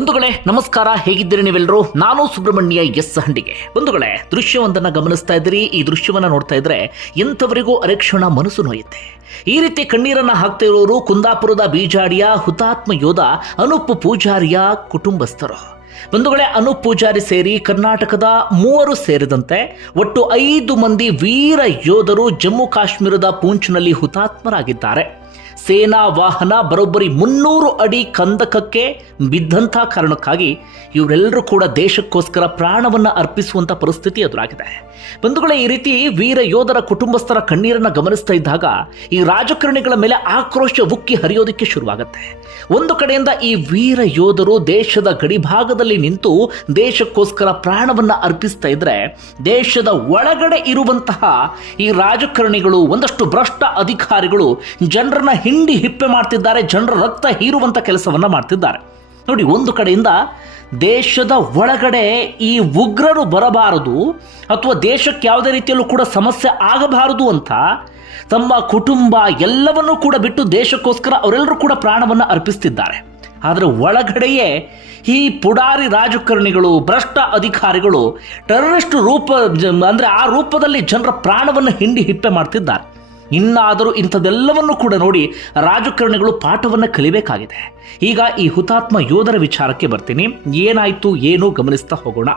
ಬಂಧುಗಳೇ, ನಮಸ್ಕಾರ. ಹೇಗಿದ್ದೀರಿ ನೀವೆಲ್ಲರೂ ನಾನು ಸುಬ್ರಹ್ಮಣ್ಯ ಎಸ್ ಹಂಡಿಗೆ. ಬಂಧುಗಳೇ ದೃಶ್ಯವೊಂದನ್ನ ಗಮನಿಸ್ತಾ ಇದ್ದೀರಿ. ಈ ದೃಶ್ಯವನ್ನ ನೋಡ್ತಾ ಇದ್ರೆ ಎಂಥವರಿಗೂ ಅರೆಕ್ಷಣ ಮನಸ್ಸು ನೋಯುತ್ತೆ. ಈ ರೀತಿ ಕಣ್ಣೀರನ್ನ ಹಾಕ್ತಾ ಇರೋರು ಕುಂದಾಪುರದ ಬೀಜಾಡಿಯ ಹುತಾತ್ಮ ಯೋಧ ಅನುಪ್ ಪೂಜಾರಿಯ ಕುಟುಂಬಸ್ಥರು. ಬಂಧುಗಳೇ, ಅನುಪ್ ಪೂಜಾರಿ ಸೇರಿ ಕರ್ನಾಟಕದ ಮೂವರು ಸೇರಿದಂತೆ ಒಟ್ಟು ಐದು ಮಂದಿ ವೀರ ಯೋಧರು ಜಮ್ಮು ಕಾಶ್ಮೀರದ ಪೂಂಚ್ನಲ್ಲಿ ಹುತಾತ್ಮರಾಗಿದ್ದಾರೆ. ಸೇನಾ ವಾಹನ ಬರೋಬ್ಬರಿ ಮುನ್ನೂರು ಅಡಿ ಕಂದಕಕ್ಕೆ ಬಿದ್ದಂಥ ಕಾರಣಕ್ಕಾಗಿ ಇವರೆಲ್ಲರೂ ಕೂಡ ದೇಶಕ್ಕೋಸ್ಕರ ಪ್ರಾಣವನ್ನು ಅರ್ಪಿಸುವಂಥ ಪರಿಸ್ಥಿತಿ ಎದುರಾಗಿದೆ. ಬಂಧುಗಳೇ, ಈ ರೀತಿ ವೀರ ಯೋಧರ ಕುಟುಂಬಸ್ಥರ ಕಣ್ಣೀರನ್ನು ಗಮನಿಸ್ತಾ ಇದ್ದಾಗ ಈ ರಾಜಕಾರಣಿಗಳ ಮೇಲೆ ಆಕ್ರೋಶ ಉಕ್ಕಿ ಹರಿಯೋದಕ್ಕೆ ಶುರುವಾಗುತ್ತೆ. ಒಂದು ಕಡೆಯಿಂದ ಈ ವೀರ ಯೋಧರು ದೇಶದ ಗಡಿಭಾಗದಲ್ಲಿ ನಿಂತು ದೇಶಕ್ಕೋಸ್ಕರ ಪ್ರಾಣವನ್ನು ಅರ್ಪಿಸ್ತಾ ಇದ್ರೆ ದೇಶದ ಒಳಗಡೆ ಇರುವಂತಹ ಈ ರಾಜಕಾರಣಿಗಳು, ಒಂದಷ್ಟು ಭ್ರಷ್ಟ ಅಧಿಕಾರಿಗಳು, ಜನರನ್ನ ಹಿಂಡಿ ಹಿಪ್ಪೆ ಮಾಡ್ತಿದ್ದಾರೆ, ಜನರ ರಕ್ತ ಹೀರುವಂತ ಕೆಲಸವನ್ನ ಮಾಡ್ತಿದ್ದಾರೆ. ನೋಡಿ, ಒಂದು ಕಡೆಯಿಂದ ದೇಶದ ಒಳಗಡೆ ಈ ಉಗ್ರರು ಬರಬಾರದು, ಅಥವಾ ದೇಶಕ್ಕೆ ಯಾವುದೇ ರೀತಿಯಲ್ಲೂ ಕೂಡ ಸಮಸ್ಯೆ ಆಗಬಾರದು ಅಂತ ತಮ್ಮ ಕುಟುಂಬ ಎಲ್ಲವನ್ನೂ ಕೂಡ ಬಿಟ್ಟು ದೇಶಕ್ಕೋಸ್ಕರ ಅವರೆಲ್ಲರೂ ಕೂಡ ಪ್ರಾಣವನ್ನು ಅರ್ಪಿಸ್ತಿದ್ದಾರೆ. ಆದರೆ ಒಳಗಡೆಯೇ ಈ ಪುಡಾರಿ ರಾಜಕಾರಣಿಗಳು, ಭ್ರಷ್ಟ ಅಧಿಕಾರಿಗಳು ಟೆರರಿಸ್ಟ್ ರೂಪ, ಅಂದ್ರೆ ಆ ರೂಪದಲ್ಲಿ ಜನರ ಪ್ರಾಣವನ್ನು ಹಿಂಡಿ ಹಿಪ್ಪೆ ಮಾಡ್ತಿದ್ದಾರೆ. ಇನ್ನಾದರೂ ಇಂಥದ್ದೆಲ್ಲವನ್ನು ಕೂಡ ನೋಡಿ ರಾಜಕಾರಣಿಗಳು ಪಾಠವನ್ನು ಕಲಿಬೇಕಾಗಿದೆ. ಈಗ ಈ ಹುತಾತ್ಮ ಯೋಧರ ವಿಚಾರಕ್ಕೆ ಬರ್ತೀನಿ. ಏನಾಯಿತು, ಏನು ಗಮನಿಸ್ತಾ ಹೋಗೋಣ.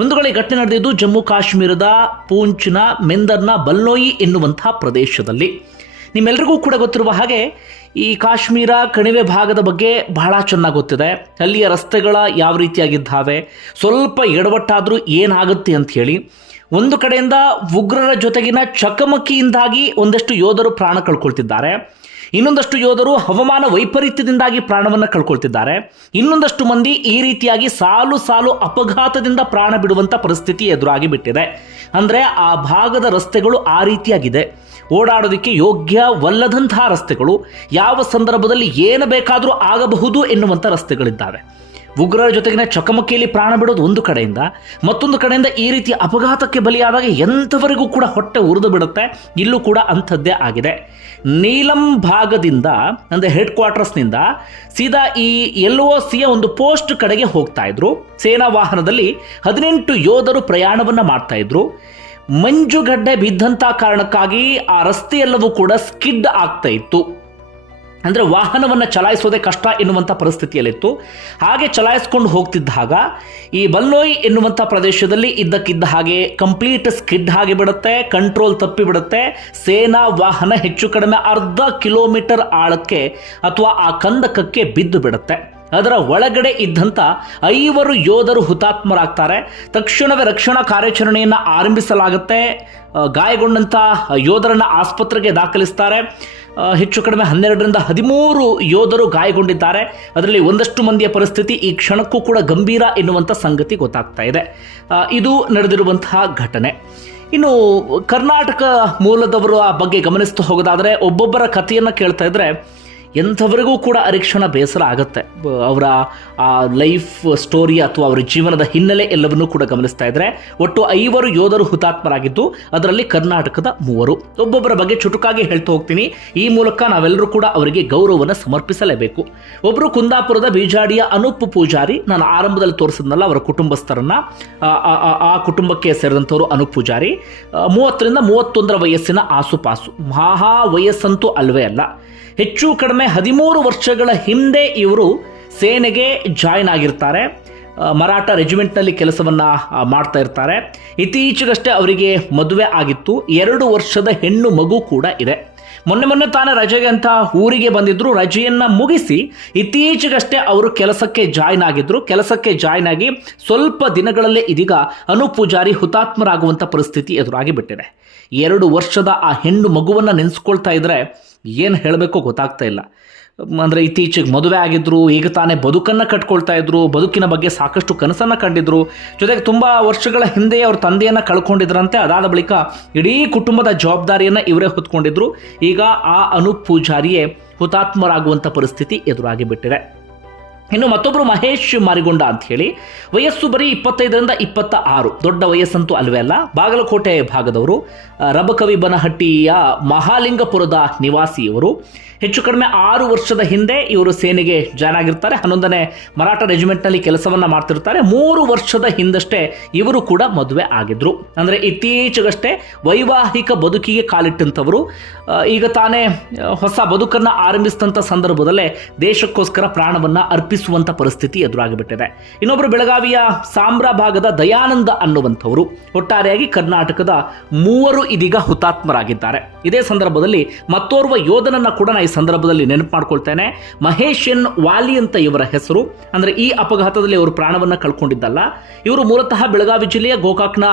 ಬಂಧುಗಳ ಘಟನೆ ನಡೆದಿದ್ದು ಜಮ್ಮು ಕಾಶ್ಮೀರದ ಪೂಂಚ್ನ ಮೆಂದರ್ನ ಬಲ್ನೋಯಿ ಎನ್ನುವಂಥ ಪ್ರದೇಶದಲ್ಲಿ. ನಿಮ್ಮೆಲ್ಲರಿಗೂ ಕೂಡ ಗೊತ್ತಿರುವ ಹಾಗೆ ಈ ಕಾಶ್ಮೀರ ಕಣಿವೆ ಭಾಗದ ಬಗ್ಗೆ ಬಹಳ ಚೆನ್ನಾಗಿ ಗೊತ್ತಿದೆ. ಅಲ್ಲಿಯ ರಸ್ತೆಗಳ ಯಾವ ರೀತಿಯಾಗಿದ್ದಾವೆ? ಸ್ವಲ್ಪ ಎಡವಟ್ಟಾದರೂ ಏನಾಗುತ್ತೆ ಅಂತ ಹೇಳಿ. ಒಂದು ಕಡೆಯಿಂದ ಉಗ್ರರ ಜೊತೆಗಿನ ಚಕಮಕಿಯಿಂದಾಗಿ ಒಂದಷ್ಟು ಯೋಧರು ಪ್ರಾಣ ಕಳ್ಕೊಳ್ತಿದ್ದಾರೆ. ಇನ್ನೊಂದಷ್ಟು ಯೋಧರು ಹವಾಮಾನ ವೈಪರೀತ್ಯದಿಂದಾಗಿ ಪ್ರಾಣವನ್ನು ಕಳ್ಕೊಳ್ತಿದ್ದಾರೆ. ಇನ್ನೊಂದಷ್ಟು ಮಂದಿ ಈ ರೀತಿಯಾಗಿ ಸಾಲು ಸಾಲು ಅಪಘಾತದಿಂದ ಪ್ರಾಣ ಬಿಡುವಂಥ ಪರಿಸ್ಥಿತಿ ಎದುರಾಗಿ ಬಿಟ್ಟಿದೆ. ಅಂದರೆ ಆ ಭಾಗದ ರಸ್ತೆಗಳು ಆ ರೀತಿಯಾಗಿದೆ. ಓಡಾಡೋದಕ್ಕೆ ಯೋಗ್ಯವಲ್ಲದಂತಹ ರಸ್ತೆಗಳು. ಯಾವ ಸಂದರ್ಭದಲ್ಲಿ ಏನು ಬೇಕಾದರೂ ಆಗಬಹುದು ಎನ್ನುವಂಥ ರಸ್ತೆಗಳಿದ್ದಾವೆ. ಉಗ್ರರ ಜೊತೆಗಿನ ಚಕಮಕಿಯಲ್ಲಿ ಪ್ರಾಣ ಬಿಡೋದು ಒಂದು ಕಡೆಯಿಂದ, ಮತ್ತೊಂದು ಕಡೆಯಿಂದ ಈ ರೀತಿ ಅಪಘಾತಕ್ಕೆ ಬಲಿಯಾದಾಗ ಎಂಥವರಿಗೂ ಕೂಡ ಹೊಟ್ಟೆ ಉರಿದು ಬಿಡುತ್ತೆ. ಇಲ್ಲೂ ಕೂಡ ಅಂಥದ್ದೇ ಆಗಿದೆ. ನೀಲಂ ಭಾಗದಿಂದ, ಅಂದರೆ ಹೆಡ್ ಕ್ವಾರ್ಟರ್ಸ್ನಿಂದ ಸೀದಾ ಈ ಎಲ್ ಒ ಸಿಯ ಒಂದು ಪೋಸ್ಟ್ ಕಡೆಗೆ ಹೋಗ್ತಾ ಇದ್ರು. ಸೇನಾ ವಾಹನದಲ್ಲಿ ಹದಿನೆಂಟು ಯೋಧರು ಪ್ರಯಾಣವನ್ನು ಮಾಡ್ತಾ ಇದ್ರು. ಮಂಜುಗಡ್ಡೆ ಬಿದ್ದಂಥ ಕಾರಣಕ್ಕಾಗಿ ಆ ರಸ್ತೆಯೆಲ್ಲವೂ ಕೂಡ ಸ್ಕಿಡ್ ಆಗ್ತಾ ಇತ್ತು. ಅಂದರೆ ವಾಹನವನ್ನು ಚಲಾಯಿಸೋದೇ ಕಷ್ಟ ಎನ್ನುವಂಥ ಪರಿಸ್ಥಿತಿಯಲ್ಲಿತ್ತು. ಹಾಗೆ ಚಲಾಯಿಸ್ಕೊಂಡು ಹೋಗ್ತಿದ್ದಾಗ ಈ ಬಲ್ಲೋಯ್ ಎನ್ನುವಂಥ ಪ್ರದೇಶದಲ್ಲಿ ಇದ್ದಕ್ಕಿದ್ದ ಹಾಗೆ ಕಂಪ್ಲೀಟ್ ಸ್ಕಿಡ್ ಆಗಿ ಬಿಡುತ್ತೆ, ಕಂಟ್ರೋಲ್ ತಪ್ಪಿ ಬಿಡುತ್ತೆ. ಸೇನಾ ವಾಹನ ಹೆಚ್ಚು ಕಡಿಮೆ ಅರ್ಧ ಕಿಲೋಮೀಟರ್ ಆಳಕ್ಕೆ ಅಥವಾ ಆ ಕಂದಕಕ್ಕೆ ಬಿದ್ದು ಬಿಡುತ್ತೆ. ಅದರ ಒಳಗಡೆ ಇದ್ದಂಥ ಐವರು ಯೋಧರು ಹುತಾತ್ಮರಾಗ್ತಾರೆ. ತಕ್ಷಣವೇ ರಕ್ಷಣಾ ಕಾರ್ಯಾಚರಣೆಯನ್ನು ಆರಂಭಿಸಲಾಗುತ್ತೆ. ಗಾಯಗೊಂಡಂಥ ಯೋಧರನ್ನು ಆಸ್ಪತ್ರೆಗೆ ದಾಖಲಿಸ್ತಾರೆ. ಹೆಚ್ಚು ಕಡಿಮೆ ಹನ್ನೆರಡರಿಂದ ಹದಿಮೂರು ಯೋಧರು ಗಾಯಗೊಂಡಿದ್ದಾರೆ. ಅದರಲ್ಲಿ ಒಂದಷ್ಟು ಮಂದಿಯ ಪರಿಸ್ಥಿತಿ ಈ ಕ್ಷಣಕ್ಕೂ ಕೂಡ ಗಂಭೀರ ಎನ್ನುವಂಥ ಸಂಗತಿ ಗೊತ್ತಾಗ್ತಾ ಇದೆ. ಇದು ನಡೆದಿರುವಂತಹ ಘಟನೆ. ಇನ್ನು ಕರ್ನಾಟಕ ಮೂಲದವರು ಆ ಬಗ್ಗೆ ಗಮನಿಸ್ತಾ ಹೋಗೋದಾದರೆ, ಒಬ್ಬೊಬ್ಬರ ಕಥೆಯನ್ನು ಕೇಳ್ತಾ ಇದ್ರೆ ಎಂಥವರಿಗೂ ಕೂಡ ಅರಿಕ್ಷಣ ಬೇಸರ ಆಗುತ್ತೆ. ಅವರ ಆ ಲೈಫ್ ಸ್ಟೋರಿ ಅಥವಾ ಅವರ ಜೀವನದ ಹಿನ್ನೆಲೆ ಎಲ್ಲವನ್ನೂ ಕೂಡ ಗಮನಿಸ್ತಾ ಇದ್ರೆ ಒಟ್ಟು ಐವರು ಯೋಧರು ಹುತಾತ್ಮರಾಗಿದ್ದು ಅದರಲ್ಲಿ ಕರ್ನಾಟಕದ ಮೂವರು. ಒಬ್ಬೊಬ್ಬರ ಬಗ್ಗೆ ಚುಟುಕಾಗಿ ಹೇಳ್ತಾ ಹೋಗ್ತೀನಿ. ಈ ಮೂಲಕ ನಾವೆಲ್ಲರೂ ಕೂಡ ಅವರಿಗೆ ಗೌರವವನ್ನು ಸಮರ್ಪಿಸಲೇಬೇಕು. ಒಬ್ಬರು ಕುಂದಾಪುರದ ಬೀಜಾಡಿಯ ಅನೂಪ್ ಪೂಜಾರಿ ನಾನು ಆರಂಭದಲ್ಲಿ ತೋರಿಸಿದ್ನಲ್ಲ ಅವರ ಕುಟುಂಬಸ್ಥರನ್ನ ಆ, ಕುಟುಂಬಕ್ಕೆ ಸೇರಿದಂಥವರು ಅನೂಪ್ ಪೂಜಾರಿ. ಮೂವತ್ತರಿಂದ ಮೂವತ್ತೊಂದರ ವಯಸ್ಸಿನ ಆಸುಪಾಸು. ಮಹಾ ವಯಸ್ಸಂತೂ ಅಲ್ವೇ ಅಲ್ಲ. ಹೆಚ್ಚು ಕಡಿಮೆ ಹದಿಮೂರು ವರ್ಷಗಳ ಹಿಂದೆ ಇವರು ಸೇನೆಗೆ ಜಾಯ್ನ್ ಆಗಿರ್ತಾರೆ. ಮರಾಠ ರೆಜಿಮೆಂಟ್ನಲ್ಲಿ ಕೆಲಸವನ್ನು ಮಾಡ್ತಾ ಇರ್ತಾರೆ. ಇತ್ತೀಚೆಗಷ್ಟೇ ಅವರಿಗೆ ಮದುವೆ ಆಗಿತ್ತು. ಎರಡು ವರ್ಷದ ಹೆಣ್ಣು ಮಗು ಕೂಡ ಇದೆ. ಮೊನ್ನೆ ಮೊನ್ನೆ ತಾನೇ ರಜೆಗೆ ಅಂತ ಊರಿಗೆ ಬಂದಿದ್ರು. ರಜೆಯನ್ನ ಮುಗಿಸಿ ಇತ್ತೀಚೆಗಷ್ಟೇ ಅವರು ಕೆಲಸಕ್ಕೆ ಜಾಯ್ನ್ ಆಗಿದ್ರು. ಕೆಲಸಕ್ಕೆ ಜಾಯ್ನ್ ಆಗಿ ಸ್ವಲ್ಪ ದಿನಗಳಲ್ಲೇ ಇದೀಗ ಅನು ಪೂಜಾರಿ ಹುತಾತ್ಮರಾಗುವಂಥ ಪರಿಸ್ಥಿತಿ ಎದುರಾಗಿ ಬಿಟ್ಟಿದೆ ಎರಡು ವರ್ಷದ ಆ ಹೆಣ್ಣು ಮಗುವನ್ನು ನೆನೆಸ್ಕೊಳ್ತಾ ಇದ್ರೆ ಏನು ಹೇಳಬೇಕೋ ಗೊತ್ತಾಗ್ತಾ ಇಲ್ಲ. ಅಂದರೆ ಇತ್ತೀಚೆಗೆ ಮದುವೆ ಆಗಿದ್ರು, ಈಗ ತಾನೇ ಬದುಕನ್ನು ಕಟ್ಕೊಳ್ತಾ ಇದ್ದರು ಬದುಕಿನ ಬಗ್ಗೆ ಸಾಕಷ್ಟು ಕನಸನ್ನು ಕಂಡಿದ್ರು. ಜೊತೆಗೆ ತುಂಬ ವರ್ಷಗಳ ಹಿಂದೆ ಅವ್ರ ತಂದೆಯನ್ನು ಕಳ್ಕೊಂಡಿದ್ರಂತೆ. ಅದಾದ ಬಳಿಕ ಇಡೀ ಕುಟುಂಬದ ಜವಾಬ್ದಾರಿಯನ್ನು ಇವರೇ ಹೊತ್ಕೊಂಡಿದ್ರು. ಈಗ ಆ ಅನೂಪ್ ಪೂಜಾರಿಯೇ ಹುತಾತ್ಮರಾಗುವಂಥ ಪರಿಸ್ಥಿತಿ ಎದುರಾಗಿ ಬಿಟ್ಟಿದೆ. ಇನ್ನು ಮತ್ತೊಬ್ಬರು ಮಹೇಶ್ ಮಾರಿಗೊಂಡ ಅಂತ ಹೇಳಿ, ವಯಸ್ಸು ಬರೀ ಇಪ್ಪತ್ತೈದರಿಂದ ಇಪ್ಪತ್ತ ಆರು ದೊಡ್ಡ ವಯಸ್ಸಂತೂ ಅಲ್ವೇ ಅಲ್ಲ, ಬಾಗಲಕೋಟೆ ಭಾಗದವರು. ರಬಕವಿ ಬನಹಟ್ಟಿಯ ಮಹಾಲಿಂಗಪುರದ ನಿವಾಸಿ ಇವರು ಹೆಚ್ಚು ಕಡಿಮೆ ಆರು ವರ್ಷದ ಹಿಂದೆ ಇವರು ಸೇನೆಗೆ ಜಾಯ್ನ್ ಆಗಿರ್ತಾರೆ. ಹನ್ನೊಂದನೇ ಮರಾಠ ರೆಜಿಮೆಂಟ್ನಲ್ಲಿ ಕೆಲಸವನ್ನು ಮಾಡ್ತಿರ್ತಾರೆ. ಮೂರು ವರ್ಷದ ಹಿಂದಷ್ಟೇ ಇವರು ಕೂಡ ಮದುವೆ ಆಗಿದ್ರು. ಅಂದರೆ ಇತ್ತೀಚೆಗಷ್ಟೇ ವೈವಾಹಿಕ ಬದುಕಿಗೆ ಕಾಲಿಟ್ಟಂಥವರು. ಈಗ ತಾನೇ ಹೊಸ ಬದುಕನ್ನು ಆರಂಭಿಸಿದಂಥ ಸಂದರ್ಭದಲ್ಲೇ ದೇಶಕ್ಕೋಸ್ಕರ ಪ್ರಾಣವನ್ನು ಅರ್ಪಿಸುವಂಥ ಪರಿಸ್ಥಿತಿ ಎದುರಾಗಿಬಿಟ್ಟಿದೆ. ಇನ್ನೊಬ್ಬರು ಬೆಳಗಾವಿಯ ಸಾಂಬ್ರಾ ಭಾಗದ ದಯಾನಂದ ಅನ್ನುವಂಥವರು. ಒಟ್ಟಾರೆಯಾಗಿ ಕರ್ನಾಟಕದ ಮೂವರು ಇದೀಗ ಹುತಾತ್ಮರಾಗಿದ್ದಾರೆ. ಇದೇ ಸಂದರ್ಭದಲ್ಲಿ ಮತ್ತೋರ್ವ ಯೋಧನನ್ನ ಕೂಡ ಈ ಸಂದರ್ಭದಲ್ಲಿ ನೆನಪು ಮಾಡ್ಕೊಳ್ತೇನೆ. ಮಹೇಶ್ ಎನ್ ವಾಲಿ ಅಂತ ಇವರ ಹೆಸರು. ಅಂದ್ರೆ ಈ ಅಪಘಾತದಲ್ಲಿ ಅವರು ಪ್ರಾಣವನ್ನ ಕಳ್ಕೊಂಡಿದ್ದಲ್ಲ. ಇವರು ಮೂಲತಃ ಬೆಳಗಾವಿ ಜಿಲ್ಲೆಯ ಗೋಕಾಕ್ನ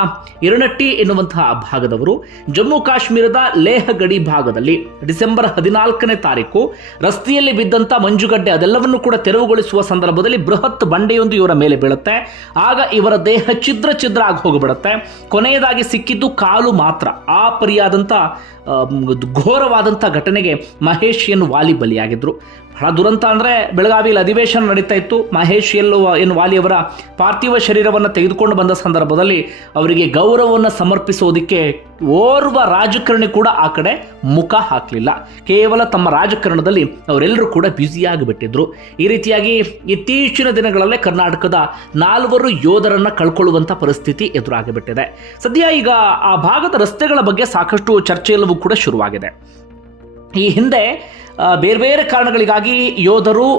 ಇರಣಟ್ಟಿ ಎನ್ನುವಂತಹ ಭಾಗದವರು. ಜಮ್ಮು ಕಾಶ್ಮೀರದ ಲೇಹ ಗಡಿ ಭಾಗದಲ್ಲಿ ಡಿಸೆಂಬರ್ ಹದಿನಾಲ್ಕನೇ ತಾರೀಕು ರಸ್ತೆಯಲ್ಲಿ ಬಿದ್ದಂಥ ಮಂಜುಗಡ್ಡೆ ಅದೆಲ್ಲವನ್ನು ಕೂಡ ತೆರವುಗೊಳಿಸುವ ಸಂದರ್ಭದಲ್ಲಿ ಬೃಹತ್ ಬಂಡೆಯೊಂದು ಇವರ ಮೇಲೆ ಬೀಳುತ್ತೆ. ಆಗ ಇವರ ದೇಹ ಛಿದ್ರ ಛಿದ್ರ ಆಗಿ ಹೋಗಿಬಿಡುತ್ತೆ. ಕೊನೆಯದಾಗಿ ಸಿಕ್ಕಿದ್ದು ಕಾಲು ಮಾತ್ರ. ಆ ಪರಿಯಾದಂಥ ಘೋರವಾದಂಥ ಘಟನೆಗೆ ಮಹೇಶ್ ಎನ್ ವಾಲಿ ಬಲಿಯಾಗಿದ್ದರು ಬಹಳ ದುರಂತ ಅಂದರೆ ಬೆಳಗಾವಿಯಲ್ಲಿ ಅಧಿವೇಶನ ನಡೀತಾ ಇತ್ತು. ಮಹೇಶ್ ಎನ್ ವಾಲಿ ಅವರ ಪಾರ್ಥಿವ ಶರೀರವನ್ನು ತೆಗೆದುಕೊಂಡು ಬಂದ ಸಂದರ್ಭದಲ್ಲಿ ಅವರಿಗೆ ಗೌರವವನ್ನು ಸಮರ್ಪಿಸೋದಕ್ಕೆ ಓರ್ವ ರಾಜಕಾರಣಿ ಕೂಡ ಆ ಕಡೆ ಮುಖ ಹಾಕಲಿಲ್ಲ. ಕೇವಲ ತಮ್ಮ ರಾಜಕಾರಣದಲ್ಲಿ ಅವರೆಲ್ಲರೂ ಕೂಡ ಬ್ಯುಸಿಯಾಗಿಬಿಟ್ಟಿದ್ರು ಈ ರೀತಿಯಾಗಿ ಇತ್ತೀಚಿನ ದಿನಗಳಲ್ಲೇ ಕರ್ನಾಟಕದ ನಾಲ್ವರು ಯೋಧರನ್ನ ಕಳ್ಕೊಳ್ಳುವಂಥ ಪರಿಸ್ಥಿತಿ ಎದುರಾಗಿಬಿಟ್ಟಿದೆ. ಸದ್ಯ ಈಗ ಆ ಭಾಗದ ರಸ್ತೆಗಳ ಬಗ್ಗೆ ಸಾಕಷ್ಟು ಚರ್ಚೆಯಲ್ಲವೂ ಕೂಡ ಶುರುವಾಗಿದೆ. ಈ ಹಿಂದೆ ಆ, ಬೇರೆ ಬೇರೆ ಕಾರಣಗಳಿಗಾಗಿ ಯೋಧರು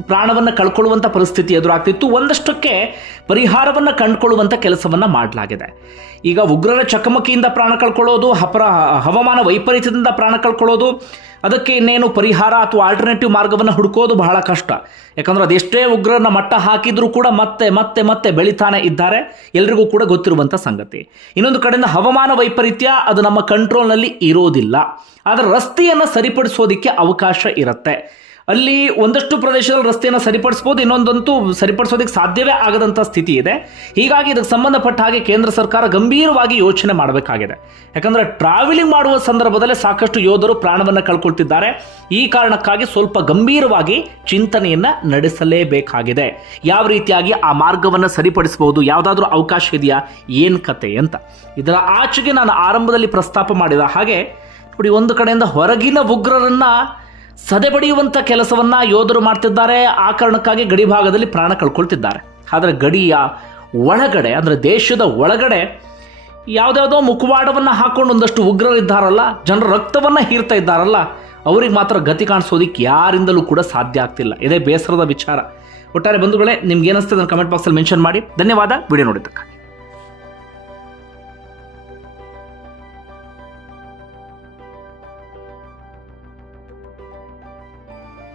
ಪ್ರಾಣವನ್ನು ಕಳ್ಕೊಳ್ಳುವಂಥ ಪರಿಸ್ಥಿತಿ ಎದುರಾಗ್ತಿತ್ತು. ಒಂದಷ್ಟಕ್ಕೆ ಪರಿಹಾರವನ್ನು ಕಂಡುಕೊಳ್ಳುವಂಥ ಕೆಲಸವನ್ನು ಮಾಡಲಾಗಿದೆ. ಈಗ ಉಗ್ರರ ಚಕಮಕಿಯಿಂದ ಪ್ರಾಣ ಕಳ್ಕೊಳ್ಳೋದು, ಅಪರ, ಹವಾಮಾನ ವೈಪರೀತ್ಯದಿಂದ ಪ್ರಾಣ ಕಳ್ಕೊಳ್ಳೋದು, ಅದಕ್ಕೆ ಇನ್ನೇನು ಪರಿಹಾರ ಅಥವಾ ಆಲ್ಟರ್ನೇಟಿವ್ ಮಾರ್ಗವನ್ನು ಹುಡುಕೋದು ಬಹಳ ಕಷ್ಟ. ಯಾಕಂದ್ರೆ ಅದೆಷ್ಟೇ ಉಗ್ರರನ್ನ ಮಟ್ಟ ಹಾಕಿದ್ರೂ ಕೂಡ ಮತ್ತೆ ಮತ್ತೆ ಮತ್ತೆ ಬೆಳಿತಾನೆ ಇದ್ದಾರೆ. ಎಲ್ರಿಗೂ ಕೂಡ ಗೊತ್ತಿರುವಂಥ ಸಂಗತಿ. ಇನ್ನೊಂದು ಕಡೆಯಿಂದ ಹವಾಮಾನ ವೈಪರೀತ್ಯ ಅದು ನಮ್ಮ ಕಂಟ್ರೋಲ್ನಲ್ಲಿ ಇರೋದಿಲ್ಲ. ಆದರೆ ರಸ್ತೆಯನ್ನು ಸರಿಪಡಿಸೋದಕ್ಕೆ ಅವಕಾಶ ಇರುತ್ತೆ. ಅಲ್ಲಿ ಒಂದಷ್ಟು ಪ್ರದೇಶದಲ್ಲಿ ರಸ್ತೆಯನ್ನು ಸರಿಪಡಿಸ್ಬೋದು, ಇನ್ನೊಂದಂತೂ ಸರಿಪಡಿಸೋದಕ್ಕೆ ಸಾಧ್ಯವೇ ಆಗದಂಥ ಸ್ಥಿತಿ ಇದೆ. ಹೀಗಾಗಿ ಇದಕ್ಕೆ ಸಂಬಂಧಪಟ್ಟ ಹಾಗೆ ಕೇಂದ್ರ ಸರ್ಕಾರ ಗಂಭೀರವಾಗಿ ಯೋಚನೆ ಮಾಡಬೇಕಾಗಿದೆ. ಯಾಕಂದರೆ ಟ್ರಾವೆಲಿಂಗ್ ಮಾಡುವ ಸಂದರ್ಭದಲ್ಲೇ ಸಾಕಷ್ಟು ಯೋಧರು ಪ್ರಾಣವನ್ನು ಕಳ್ಕೊಳ್ತಿದ್ದಾರೆ. ಈ ಕಾರಣಕ್ಕಾಗಿ ಸ್ವಲ್ಪ ಗಂಭೀರವಾಗಿ ಚಿಂತನೆಯನ್ನ ನಡೆಸಲೇಬೇಕಾಗಿದೆ. ಯಾವ ರೀತಿಯಾಗಿ ಆ ಮಾರ್ಗವನ್ನು ಸರಿಪಡಿಸಬಹುದು, ಯಾವುದಾದ್ರೂ ಅವಕಾಶ ಇದೆಯಾ, ಏನು ಕತೆ ಅಂತ. ಇದರ ಆಚೆಗೆ ನಾನು ಆರಂಭದಲ್ಲಿ ಪ್ರಸ್ತಾಪ ಮಾಡಿದ ಹಾಗೆ, ನೋಡಿ, ಒಂದು ಕಡೆಯಿಂದ ಹೊರಗಿನ ಉಗ್ರರನ್ನ ಸದೆಬಡಿಯುವಂಥ ಕೆಲಸವನ್ನ ಯೋಧರು ಮಾಡ್ತಿದ್ದಾರೆ. ಆ ಕಾರಣಕ್ಕಾಗಿ ಗಡಿ ಭಾಗದಲ್ಲಿ ಪ್ರಾಣ ಕಳ್ಕೊಳ್ತಿದ್ದಾರೆ. ಆದರೆ ಗಡಿಯ ಒಳಗಡೆ, ಅಂದರೆ ದೇಶದ ಒಳಗಡೆ ಯಾವುದ್ಯಾವುದೋ ಮುಖವಾಡವನ್ನು ಹಾಕೊಂಡು ಒಂದಷ್ಟು ಉಗ್ರರಿದ್ದಾರಲ್ಲ ಜನರ ರಕ್ತವನ್ನು ಹೀರ್ತಾ ಇದ್ದಾರಲ್ಲ, ಅವ್ರಿಗೆ ಮಾತ್ರ ಗತಿ ಕಾಣಿಸೋದಿಕ್ಕೆ ಯಾರಿಂದಲೂ ಕೂಡ ಸಾಧ್ಯ ಆಗ್ತಿಲ್ಲ. ಇದೇ ಬೇಸರದ ವಿಚಾರ. ಒಟ್ಟಾರೆ ಬಂಧುಗಳೇ, ನಿಮ್ಗೆ ಏನಿಸ್ತದೆ ಕಮೆಂಟ್ ಬಾಕ್ಸಲ್ಲಿ ಮೆನ್ಷನ್ ಮಾಡಿ. ಧನ್ಯವಾದ. ವಿಡಿಯೋ ನೋಡಿದ್ದಕ್ಕೆ